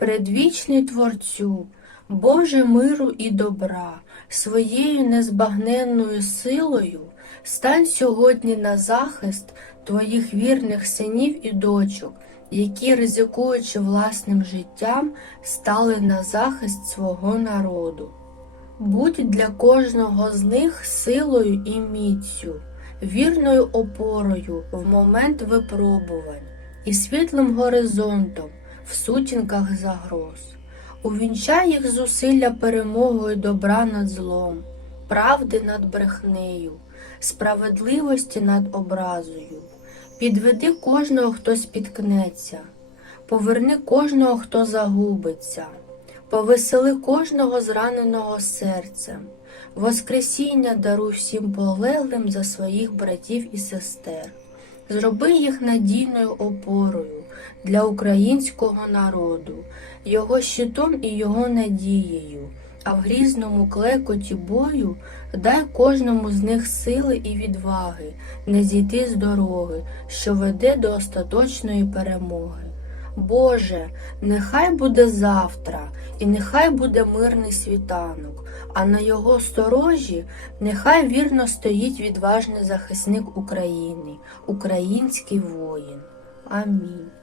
Предвічний Творцю, Боже миру і добра, своєю незбагненною силою стань сьогодні на захист твоїх вірних синів і дочок, які, ризикуючи власним життям, стали на захист свого народу. Будь для кожного з них силою і міцю, вірною опорою в момент випробувань і світлим горизонтом в сутінках загроз. Увінчай їх зусилля перемогою добра над злом, правди над брехнею, справедливості над образою. Підведи кожного, хто спіткнеться, поверни кожного, хто загубиться, повесели кожного зраненого серцем, Воскресіння даруй всім полеглим за своїх братів і сестер. Зроби їх надійною опорою для українського народу, його щитом і його надією, а в грізному клекоті бою дай кожному з них сили і відваги не зійти з дороги, що веде до остаточної перемоги. Боже, нехай буде завтра, і нехай буде мирний світанок, а на його сторожі нехай вірно стоїть відважний захисник України, український воїн. Амінь.